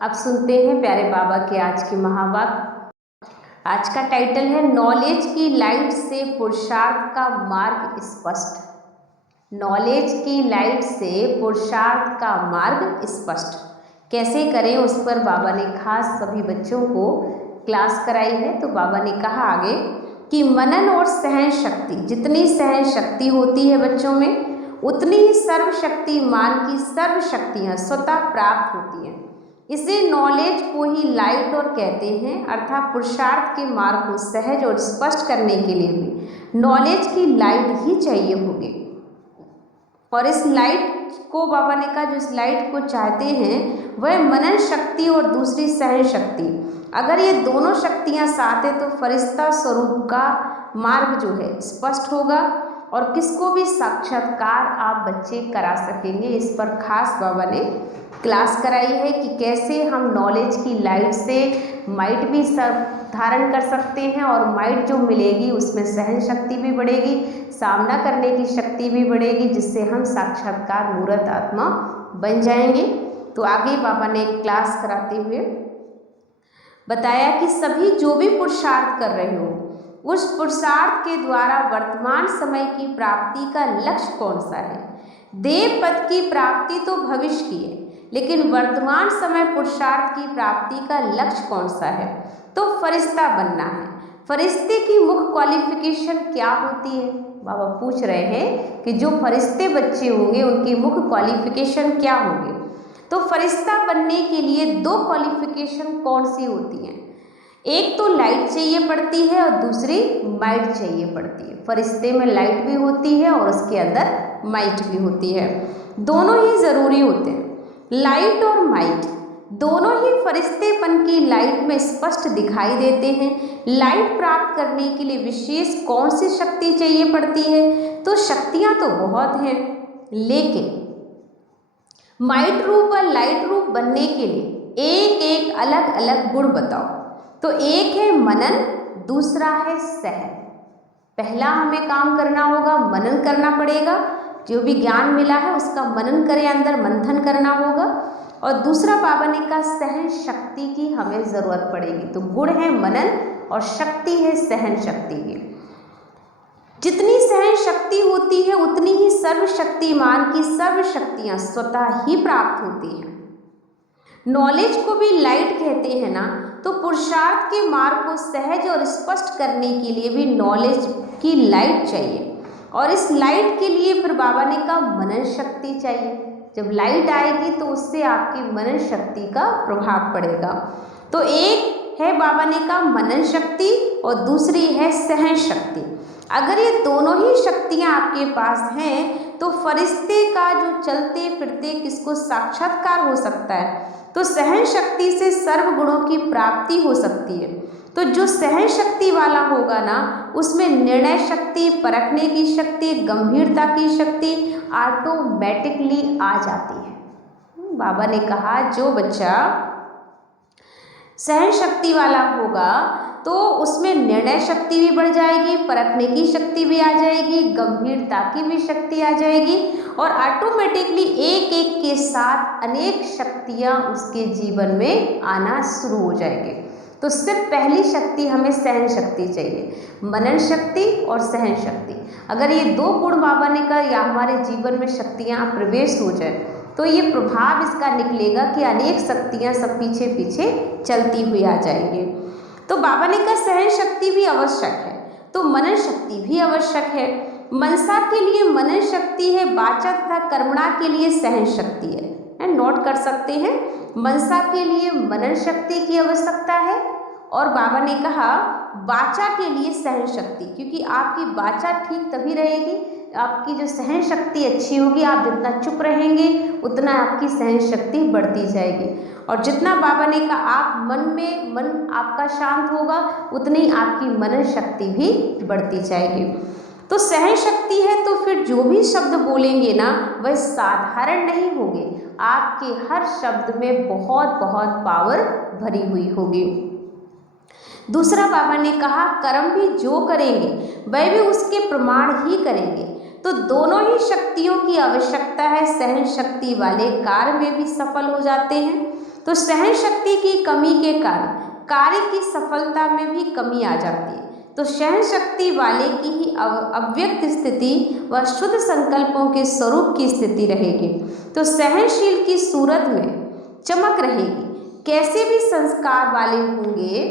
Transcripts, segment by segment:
अब सुनते हैं प्यारे बाबा के आज की महावाक्य। आज का टाइटल है नॉलेज की लाइट से पुरुषार्थ का मार्ग स्पष्ट। नॉलेज की लाइट से पुरुषार्थ का मार्ग स्पष्ट कैसे करें, उस पर बाबा ने खास सभी बच्चों को क्लास कराई है। तो बाबा ने कहा आगे कि मनन और सहन शक्ति, जितनी सहन शक्ति होती है बच्चों में, उतनी ही सर्वशक्तिमान की सर्व शक्तियाँ स्वतः प्राप्त होती हैं। इसे नॉलेज को ही लाइट और कहते हैं, अर्थात पुरुषार्थ के मार्ग को सहज और स्पष्ट करने के लिए भी नॉलेज की लाइट ही चाहिए होगी। और इस लाइट को बाबा ने कहा, जो इस लाइट को चाहते हैं वह मनन शक्ति और दूसरी सहन शक्ति, अगर ये दोनों शक्तियाँ साथ हैं तो फरिश्ता स्वरूप का मार्ग जो है स्पष्ट होगा और किसको भी साक्षात्कार आप बच्चे करा सकेंगे। इस पर खास बाबा ने क्लास कराई है कि कैसे हम नॉलेज की लाइट से माइट भी धारण कर सकते हैं और माइट जो मिलेगी उसमें सहन शक्ति भी बढ़ेगी, सामना करने की शक्ति भी बढ़ेगी, जिससे हम साक्षात्कार मूर्त आत्मा बन जाएंगे। तो आगे बाबा ने क्लास कराते हुए बताया कि सभी जो भी पुरुषार्थ कर रहे हो, उस पुरुषार्थ के द्वारा वर्तमान समय की प्राप्ति का लक्ष्य कौन सा है। देव पद की प्राप्ति तो भविष्य की है, लेकिन वर्तमान समय पुरुषार्थ की प्राप्ति का लक्ष्य कौन सा है, तो फरिश्ता बनना है। फरिश्ते की मुख्य क्वालिफिकेशन क्या होती है, बाबा पूछ रहे हैं कि जो फरिश्ते बच्चे होंगे उनकी मुख्य क्वालिफिकेशन क्या होगी। तो फरिश्ता बनने के लिए दो क्वालिफिकेशन कौन सी होती हैं, एक तो लाइट चाहिए पड़ती है और दूसरी माइट चाहिए पड़ती है। फरिश्ते में लाइट भी होती है और उसके अंदर माइट भी होती है, दोनों ही ज़रूरी होते हैं। लाइट और माइट दोनों ही फरिश्तेपन की लाइट में स्पष्ट दिखाई देते हैं। लाइट प्राप्त करने के लिए विशेष कौन सी शक्ति चाहिए पड़ती है, तो शक्तियाँ तो बहुत हैं, लेकिन माइट रूप और लाइट रूप बनने के लिए एक एक अलग अलग गुण बताओ। तो एक है मनन, दूसरा है सहन। पहला हमें काम करना होगा, मनन करना पड़ेगा, जो भी ज्ञान मिला है उसका मनन करें, अंदर मंथन करना होगा। और दूसरा बाबा ने कहा सहन शक्ति की हमें ज़रूरत पड़ेगी। तो गुण है मनन और शक्ति है सहन शक्ति की। जितनी सहन शक्ति होती है उतनी ही सर्वशक्तिमान की सर्व शक्तियाँ स्वतः ही प्राप्त होती हैं। नॉलेज को भी लाइट कहते हैं ना, तो पुरुषार्थ के मार्ग को सहज और स्पष्ट करने के लिए भी नॉलेज की लाइट चाहिए। और इस लाइट के लिए फिर बाबा ने कहा मनन शक्ति चाहिए। जब लाइट आएगी तो उससे आपकी मनन शक्ति का प्रभाव पड़ेगा। तो एक है बाबा ने कहा मनन शक्ति और दूसरी है सहन शक्ति। अगर ये दोनों ही शक्तियाँ आपके पास हैं तो फरिश्ते का जो चलते फिरते किसको साक्षात्कार हो सकता है, तो सहन शक्ति से सर्व गुणों की प्राप्ति हो सकती है। तो जो सहन शक्ति वाला होगा ना, उसमें निर्णय शक्ति, परखने की शक्ति, गंभीरता की शक्ति ऑटोमेटिकली आ जाती है। बाबा ने कहा जो बच्चा सहन शक्ति वाला होगा तो उसमें निर्णय शक्ति भी बढ़ जाएगी, परखने की शक्ति भी आ जाएगी, गंभीरता की भी शक्ति आ जाएगी और ऑटोमेटिकली एक एक के साथ अनेक शक्तियाँ उसके जीवन में आना शुरू हो जाएंगे। तो सिर्फ पहली शक्ति हमें सहन शक्ति चाहिए, मनन शक्ति और सहन शक्ति। अगर ये दो गुण बाबा ने कहा या हमारे जीवन में शक्तियाँ प्रवेश हो जाए तो ये प्रभाव इसका निकलेगा कि अनेक शक्तियाँ सब पीछे पीछे चलती हुई आ जाएंगी। तो बाबा ने कहा सहन शक्ति भी आवश्यक है, तो मनन शक्ति भी आवश्यक है। मनसा के लिए मनन शक्ति है, वाचा तथा कर्मणा के लिए सहन शक्ति है। नोट कर सकते हैं, मनसा के लिए मनन शक्ति की आवश्यकता है और बाबा ने कहा वाचा के लिए सहन शक्ति, क्योंकि आपकी वाचा ठीक तभी रहेगी, आपकी जो सहन शक्ति अच्छी होगी। आप जितना चुप रहेंगे उतना आपकी सहन शक्ति बढ़ती जाएगी और जितना बाबा ने कहा आप मन आपका शांत होगा उतनी आपकी मनन शक्ति भी बढ़ती जाएगी। तो सहन शक्ति है तो फिर जो भी शब्द बोलेंगे ना वह साधारण नहीं होंगे, आपके हर शब्द में बहुत बहुत पावर भरी हुई होगी। दूसरा बाबा ने कहा कर्म भी जो करेंगे वह भी उसके प्रमाण ही करेंगे। तो दोनों ही शक्तियों की आवश्यकता है। सहन शक्ति वाले कार्य में भी सफल हो जाते हैं तो सहन शक्ति की कमी के कारण कार्य की सफलता में भी कमी आ जाती है। तो सहन शक्ति वाले की ही अव्यक्त स्थिति व शुद्ध संकल्पों के स्वरूप की स्थिति रहेगी। तो सहनशील की सूरत में चमक रहेगी। कैसे भी संस्कार वाले होंगे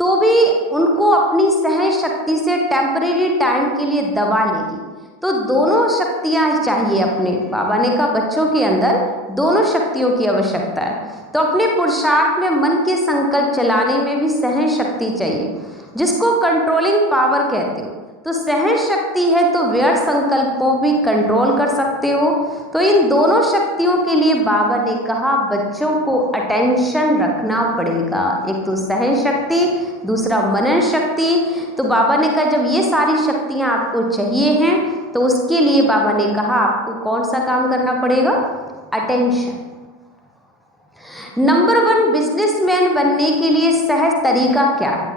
तो भी उनको अपनी सहन शक्ति से टेम्परेरी टाइम के लिए दबा लेगी। तो दोनों शक्तियाँ चाहिए अपने, बाबा ने कहा बच्चों के अंदर दोनों शक्तियों की आवश्यकता है। तो अपने पुरुषार्थ में मन के संकल्प चलाने में भी सहन शक्ति चाहिए, जिसको कंट्रोलिंग पावर कहते हो। तो सहन शक्ति है तो व्यर्थ संकल्पों भी कंट्रोल कर सकते हो। तो इन दोनों शक्तियों के लिए बाबा ने कहा बच्चों को अटेंशन रखना पड़ेगा। एक तो सहन शक्ति, दूसरा मनन शक्ति। तो बाबा ने कहा जब ये सारी शक्तियाँ आपको चाहिए हैं तो उसके लिए बाबा ने कहा आपको कौन सा काम करना पड़ेगा, अटेंशन। नंबर 1 बिजनेसमैन बनने के लिए सहज तरीका क्या है?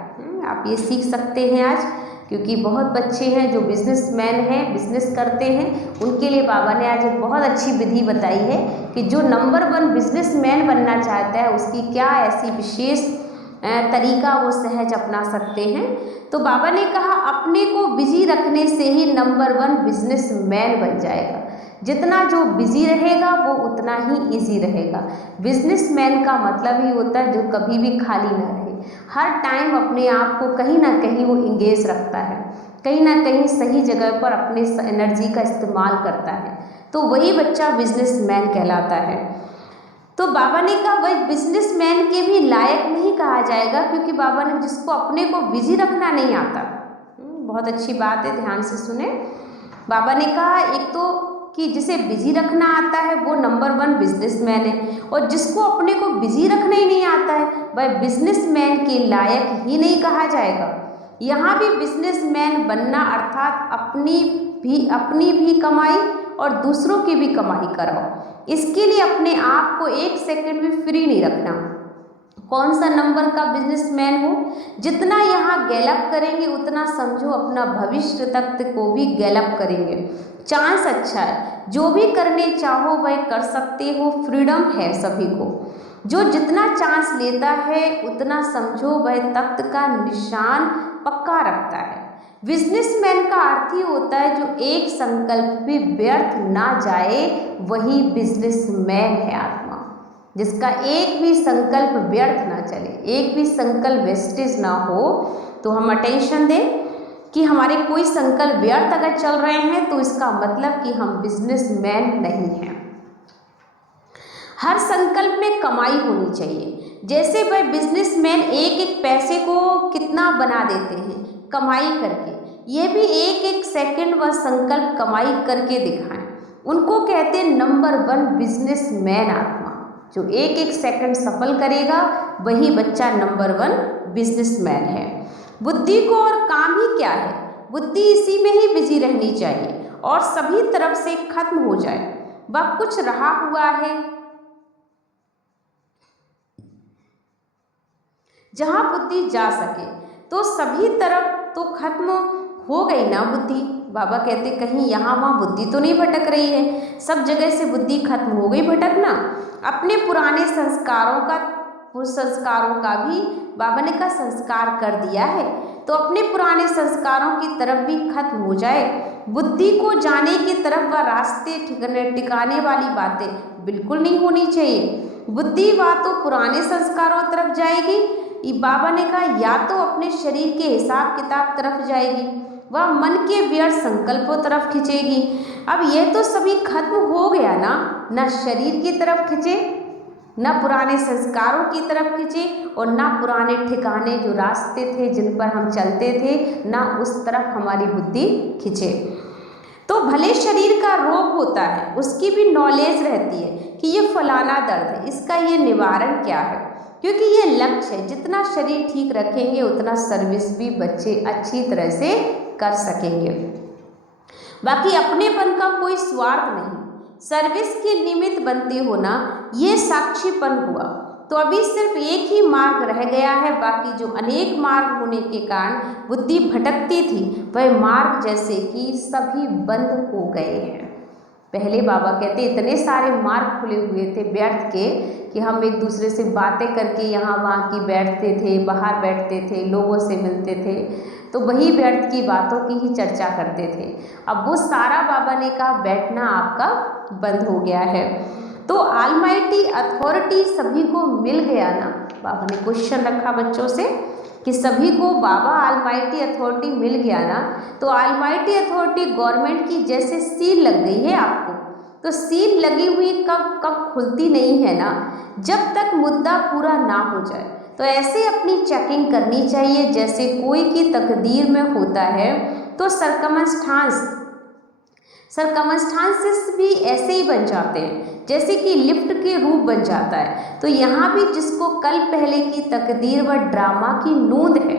आप ये सीख सकते हैं आज, क्योंकि बहुत बच्चे हैं जो बिजनेसमैन हैं, बिजनेस करते हैं, उनके लिए बाबा ने आज एक बहुत अच्छी विधि बताई है कि जो नंबर 1 बिजनेसमैन बनना चाहता है उसकी क्या ऐसी विशेष तरीका वो सहज अपना सकते हैं। तो बाबा ने कहा अपने को बिजी रखने से ही नंबर 1 बिजनेसमैन बन जाएगा। जितना जो बिजी रहेगा वो उतना ही इजी रहेगा। बिजनेसमैन का मतलब ही होता है जो कभी भी खाली ना रहे, हर टाइम अपने आप को कहीं ना कहीं वो इंगेज रखता है, कहीं ना कहीं सही जगह पर अपने एनर्जी का इस्तेमाल करता है, तो वही बच्चा बिजनेसमैन कहलाता है। तो बाबा ने कहा वही बिजनेसमैन के भी लायक नहीं कहा जाएगा, क्योंकि बाबा ने जिसको अपने को बिजी रखना नहीं आता, बहुत अच्छी बात है, ध्यान से सुने। बाबा ने कहा एक तो कि जिसे बिजी रखना आता है वो नंबर 1 बिजनेसमैन है, और जिसको अपने को बिजी रखना ही नहीं आता है वह बिजनेसमैन के लायक ही नहीं कहा जाएगा। यहाँ भी बिजनेसमैन बनना अर्थात अपनी भी कमाई और दूसरों की भी कमाई कराओ। इसके लिए अपने आप को एक सेकंड भी फ्री नहीं रखना। कौन सा नंबर का बिजनेसमैन हो, जितना यहाँ गैलअप करेंगे उतना समझो अपना भविष्य तक को भी गैलअप करेंगे। चांस अच्छा है, जो भी करने चाहो वह कर सकते हो, फ्रीडम है सभी को। जो जितना चांस लेता है उतना समझो वह तख्त का निशान पक्का रखता है। बिजनेसमैन का अर्थ ही होता है जो एक संकल्प भी व्यर्थ ना जाए, वही बिजनेसमैन है आत्मा। जिसका एक भी संकल्प व्यर्थ ना चले, एक भी संकल्प वेस्टेज ना हो। तो हम अटेंशन दें कि हमारे कोई संकल्प व्यर्थ अगर चल रहे हैं तो इसका मतलब कि हम बिजनेसमैन नहीं हैं। हर संकल्प में कमाई होनी चाहिए। जैसे भाई बिजनेसमैन एक एक पैसे को कितना बना देते हैं कमाई करके, ये भी एक एक सेकंड व संकल्प कमाई करके दिखाएं, उनको कहते हैं नंबर 1 बिजनेसमैन आत्मा। जो एक एक सेकंड सफल करेगा वही बच्चा नंबर 1 बिजनेसमैन है। बुद्धि को और काम ही क्या है, बुद्धि इसी में ही बिजी रहनी चाहिए और सभी तरफ से खत्म हो जाए। वह कुछ रहा हुआ है जहाँ बुद्धि जा सके, तो सभी तरफ तो खत्म हो गई ना बुद्धि। बाबा कहते कहीं यहाँ वहाँ बुद्धि तो नहीं भटक रही है, सब जगह से बुद्धि खत्म हो गई भटकना। अपने पुराने संस्कारों का भी बाबा ने का संस्कार कर दिया है, तो अपने पुराने संस्कारों की तरफ भी खत्म हो जाए। बुद्धि को जाने की तरफ व रास्ते टिकाने वाली बातें बिल्कुल नहीं होनी चाहिए। बुद्धि व तो पुराने संस्कारों तरफ जाएगी, बाबा ने कहा या तो अपने शरीर के हिसाब किताब तरफ जाएगी, वह मन के व्यर्थ संकल्पों तरफ खींचेगी। अब यह तो सभी खत्म हो गया ना शरीर की तरफ खींचे, न पुराने संस्कारों की तरफ खींचे, और ना पुराने ठिकाने जो रास्ते थे जिन पर हम चलते थे ना उस तरफ हमारी बुद्धि खींचे। तो भले शरीर का रोग होता है उसकी भी नॉलेज रहती है कि ये फलाना दर्द है, इसका ये निवारण क्या है, क्योंकि ये लक्ष्य है। जितना शरीर ठीक रखेंगे उतना सर्विस भी बच्चे अच्छी तरह से कर सकेंगे। बाकी अपनेपन का कोई स्वार्थ नहीं, सर्विस के निमित्त बनते होना ये साक्षीपन हुआ। तो अभी सिर्फ एक ही मार्ग रह गया है, बाकी जो अनेक मार्ग होने के कारण बुद्धि भटकती थी वह मार्ग जैसे कि सभी बंद हो गए हैं। पहले बाबा कहते इतने सारे मार्ग खुले हुए थे व्यर्थ के कि हम एक दूसरे से बातें करके यहाँ वहाँ की बैठते थे, बाहर बैठते थे, लोगों से मिलते थे, तो वही व्यर्थ की बातों की ही चर्चा करते थे। अब वो सारा बाबा ने कहा बैठना आपका बंद हो गया है। तो ऑलमाइटी अथॉरिटी सभी को मिल गया ना। बाबा ने क्वेश्चन रखा बच्चों से कि सभी को बाबा ऑलमाइटी अथॉरिटी मिल गया ना, तो ऑलमाइटी अथॉरिटी गवर्नमेंट की जैसे सील लग गई है आपको, तो सील लगी हुई कब कब खुलती नहीं है ना, जब तक मुद्दा पूरा ना हो जाए। तो ऐसे अपनी चेकिंग करनी चाहिए जैसे कोई की तकदीर में होता है। तो सरकमस्टांसेस भी ऐसे ही बन जाते हैं जैसे कि लिफ्ट के रूप बन जाता है। तो यहाँ भी जिसको कल पहले की तकदीर व ड्रामा की नूंद है,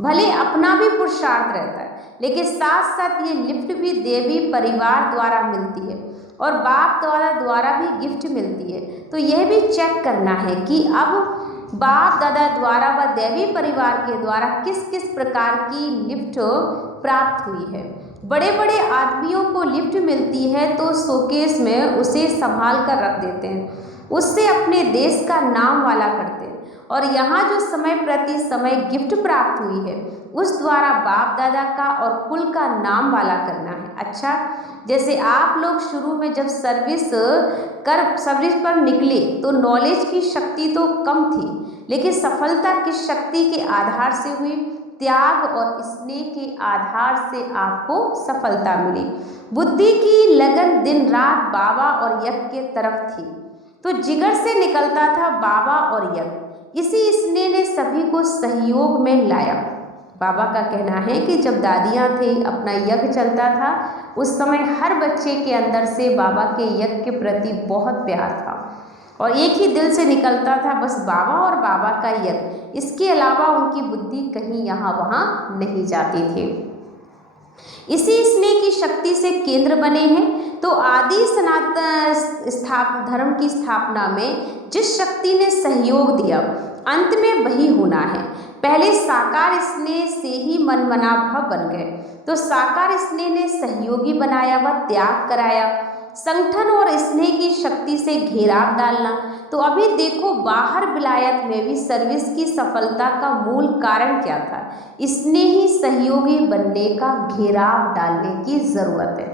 भले अपना भी पुरुषार्थ रहता है, लेकिन साथ साथ ये लिफ्ट भी देवी परिवार द्वारा मिलती है और बाप द्वारा भी गिफ्ट मिलती है। तो यह भी चेक करना है कि अब बाप दादा द्वारा व देवी परिवार के द्वारा किस किस प्रकार की लिफ्ट प्राप्त हुई है। बड़े बड़े आदमियों को लिफ्ट मिलती है तो शोकेस में उसे संभाल कर रख देते हैं, उससे अपने देश का नाम वाला करते हैं। और यहाँ जो समय प्रति समय गिफ्ट प्राप्त हुई है उस द्वारा बाप दादा का और कुल का नाम वाला करना है। अच्छा, जैसे आप लोग शुरू में जब सर्विस पर निकले तो नॉलेज की शक्ति तो कम थी, लेकिन सफलता किस शक्ति के आधार से हुई? त्याग और स्नेह के आधार से आपको सफलता मिली। बुद्धि की लगन दिन रात बाबा और यज्ञ के तरफ थी, तो जिगर से निकलता था बाबा और यज्ञ। इसी स्नेह ने सभी को सहयोग में लाया। बाबा का कहना है कि जब दादियाँ थे, अपना यज्ञ चलता था, उस समय हर बच्चे के अंदर से बाबा के यज्ञ के प्रति बहुत प्यार था और एक ही दिल से निकलता था, बस बाबा और बाबा का यज्ञ। इसके अलावा उनकी बुद्धि कहीं यहाँ वहाँ नहीं जाती थी। इसी स्नेह की शक्ति से केंद्र बने हैं। तो आदि सनातन धर्म की स्थापना में जिस शक्ति ने सहयोग दिया, अंत में वही होना है। पहले साकार स्नेह से ही मनमनाभव बन गए, तो साकार स्नेह ने सहयोगी बनाया व त्याग कराया। संगठन और स्नेह की शक्ति से घेराव डालना। तो अभी देखो बाहर विलायत में भी सर्विस की सफलता का मूल कारण क्या था? स्नेही सहयोगी बनने का घेराव डालने की जरूरत है।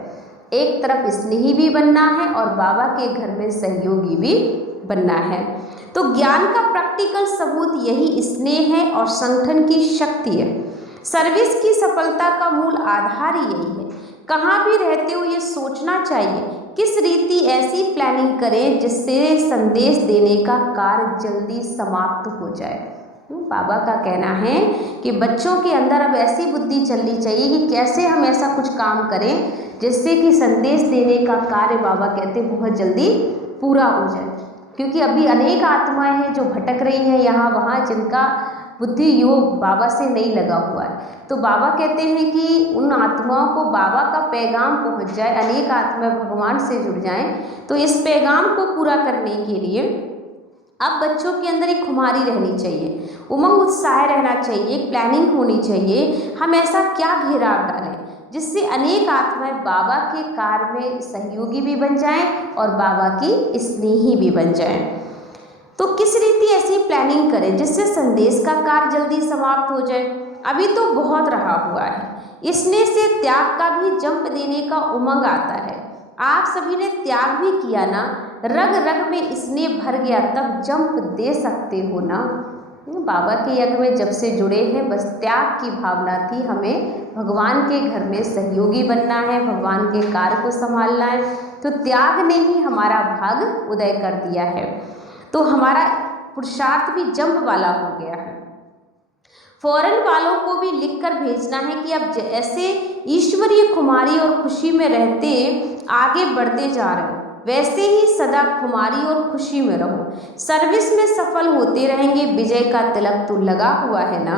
एक तरफ स्नेही भी बनना है और बाबा के घर में सहयोगी भी बनना है। तो ज्ञान का प्रैक्टिकल सबूत यही स्नेह है और संगठन की शक्ति है। सर्विस की सफलता का मूल आधार ही यही है। कहाँ भी रहते हो ये सोचना चाहिए किस रीति ऐसी प्लानिंग करें जिससे संदेश देने का कार्य जल्दी समाप्त हो जाए। बाबा का कहना है कि बच्चों के अंदर अब ऐसी बुद्धि चलनी चाहिए कि कैसे हम ऐसा कुछ काम करें जिससे कि संदेश देने का कार्य, बाबा कहते बहुत जल्दी पूरा हो जाए। क्योंकि अभी अनेक आत्माएं हैं जो भटक रही हैं यहाँ वहाँ, जिनका बुद्धि योग बाबा से नहीं लगा हुआ है। तो बाबा कहते हैं कि उन आत्माओं को बाबा का पैगाम पहुंच जाए, अनेक आत्माएं भगवान से जुड़ जाएं। तो इस पैगाम को पूरा करने के लिए अब बच्चों के अंदर एक खुमारी रहनी चाहिए, उमंग उत्साह रहना चाहिए, एक प्लानिंग होनी चाहिए। हम ऐसा क्या घेराव डालें जिससे अनेक आत्माएं बाबा के कार्य में सहयोगी भी बन जाएं और बाबा की स्नेही भी बन जाएं। तो किस रीति ऐसी प्लानिंग करें जिससे संदेश का कार्य जल्दी समाप्त हो जाए? अभी तो बहुत रहा हुआ है। स्नेह से त्याग का भी जंप देने का उमंग आता है। आप सभी ने त्याग भी किया ना, रग रग में स्नेह भर गया, तब जंप दे सकते हो ना। बाबा के यज्ञ में जब से जुड़े हैं, बस त्याग की भावना थी। हमें भगवान के घर में सहयोगी बनना है, भगवान के कार्य को संभालना है। तो त्याग ने ही हमारा भाग उदय कर दिया है। तो हमारा पुरुषार्थ भी जंप वाला हो गया है। फॉरेन वालों को भी लिखकर भेजना है कि अब जैसे ईश्वरीय खुमारी और खुशी में रहते आगे बढ़ते जा रहे हो, वैसे ही सदा खुमारी और खुशी में रहो। सर्विस में सफल होते रहेंगे, विजय का तिलक तो लगा हुआ है ना।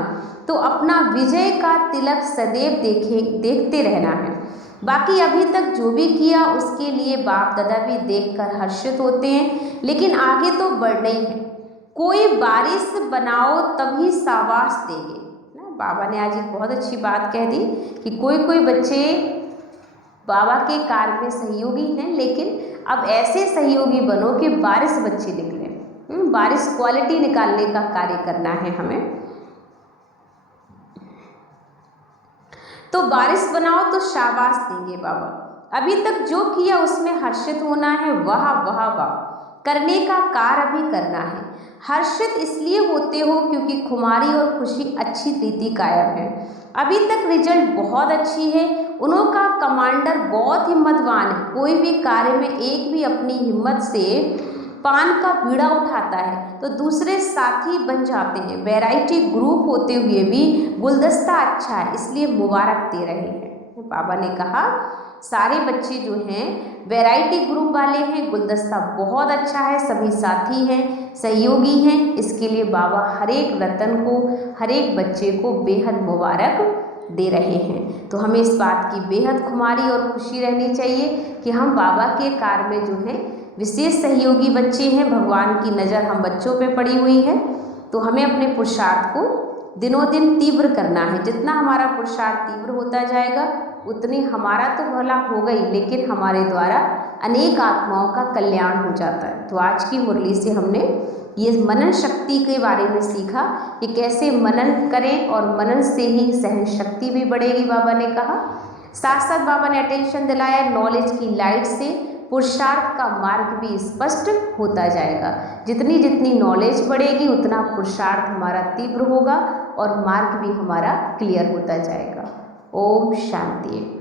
तो अपना विजय का तिलक सदैव देखते रहना है। बाकी अभी तक जो भी किया उसके लिए बाप दादा भी देखकर हर्षित होते हैं, लेकिन आगे तो बढ़ना ही है। कोई बारिश बनाओ तभी शाबाश देंगे ना। बाबा ने आज एक बहुत अच्छी बात कह दी कि कोई बच्चे बाबा के कार्य में सहयोगी हैं, लेकिन अब ऐसे सहयोगी बनो कि बारिश बच्चे निकले। बारिश क्वालिटी निकालने का कार्य करना है हमें। तो बारिश बनाओ तो शाबाश देंगे बाबा। अभी तक जो किया उसमें हर्षित होना है, वाह वाह वाह, करने का कार्य अभी करना है। हर्षित इसलिए होते हो क्योंकि खुमारी और खुशी अच्छी रीति कायम है। अभी तक रिजल्ट बहुत अच्छी है। उनका कमांडर बहुत हिम्मतवान है, कोई भी कार्य में एक भी अपनी हिम्मत से पान का बीड़ा उठाता है तो दूसरे साथी बन जाते हैं। वैरायटी ग्रुप होते हुए भी गुलदस्ता अच्छा है, इसलिए मुबारक दे रहे हैं। बाबा ने कहा सारे बच्चे जो हैं वैरायटी ग्रुप वाले हैं, गुलदस्ता बहुत अच्छा है, सभी साथी हैं, सहयोगी हैं, इसके लिए बाबा हर एक रतन को, हर एक बच्चे को बेहद मुबारक दे रहे हैं। तो हमें इस बात की बेहद खुमारी और खुशी रहनी चाहिए कि हम बाबा के कार्य में जो है विशेष सहयोगी बच्चे हैं। भगवान की नज़र हम बच्चों पे पड़ी हुई है, तो हमें अपने पुरुषार्थ को दिनों दिन तीव्र करना है। जितना हमारा पुरुषार्थ तीव्र होता जाएगा उतनी हमारा तो भला होगा ही, लेकिन हमारे द्वारा अनेक आत्माओं का कल्याण हो जाता है। तो आज की मुरली से हमने ये मनन शक्ति के बारे में सीखा कि कैसे मनन करें और मनन से ही सहन शक्ति भी बढ़ेगी, बाबा ने कहा। साथ साथ बाबा ने अटेंशन दिलाया नॉलेज की लाइट से पुरुषार्थ का मार्ग भी स्पष्ट होता जाएगा। जितनी जितनी नॉलेज बढ़ेगी उतना पुरुषार्थ हमारा तीव्र होगा और मार्ग भी हमारा क्लियर होता जाएगा। ओम शांति।